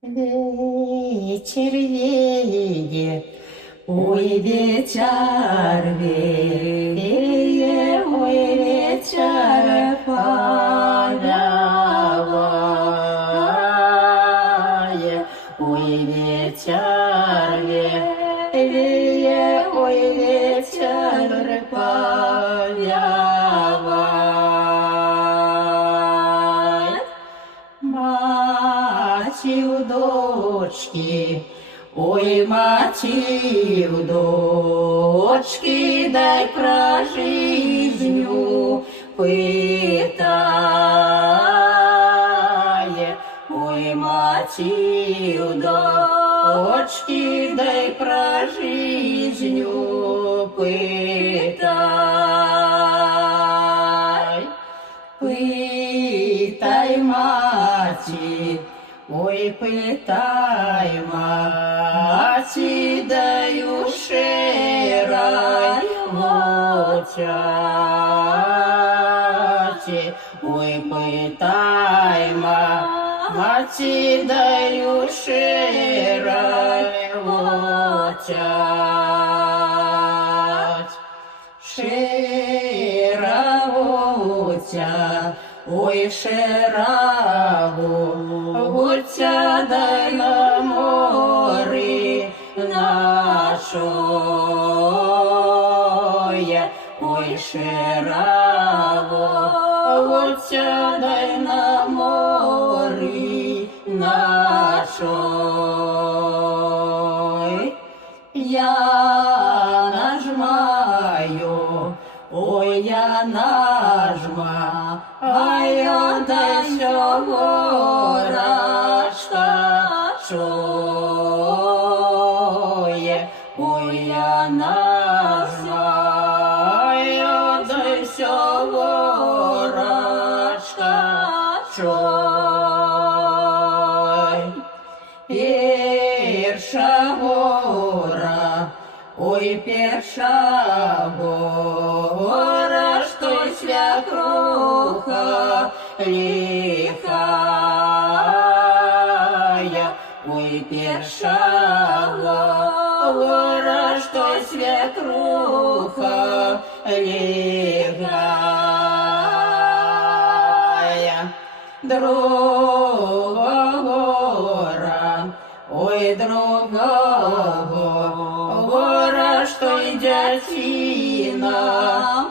Вечер веет, ой, вечер веет, ой, вечер подавай, ой, вечер веет, ой, вечер подавай. Мати у дочки, ой, мати у дочки, дай про жизнью питає. Ой, мати у дочки, дай про жизнью питай. Питай, маті, ой, питай, маті, даю ширай в очаті. Ой, питай, маті, даю ширай в очать. Шира вуця, ой, шира вуця, дай на морі нашоє. Ой, шира вуця, дай на морі нашоє. Я нажмаю, ой, я нажмаю, дай сього рашка шоє. Ой, я нажмаю, дай сього рашка шоє. Перша гора, ой, перша гора, что свекруха лихая. Ой, перша гора, что свекруха лихая. Друга гора, ой, друга гора, что и дятина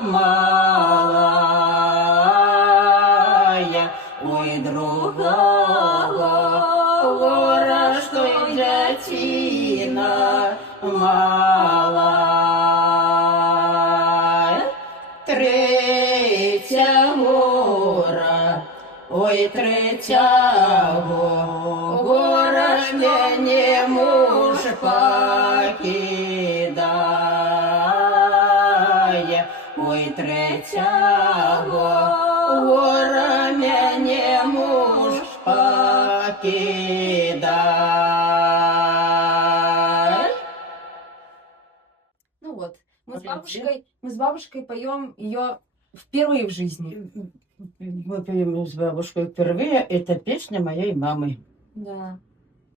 малая. Ой, друга гора, что и дятина малая. Третья гора, ой, третья гора, не муж покидає. Ой, третя гора, не муж покидає. Ну вот, мы с бабушкой поем ее впервые в жизни. Мы поем с бабушкой впервые. Это песня моей мамы. Да.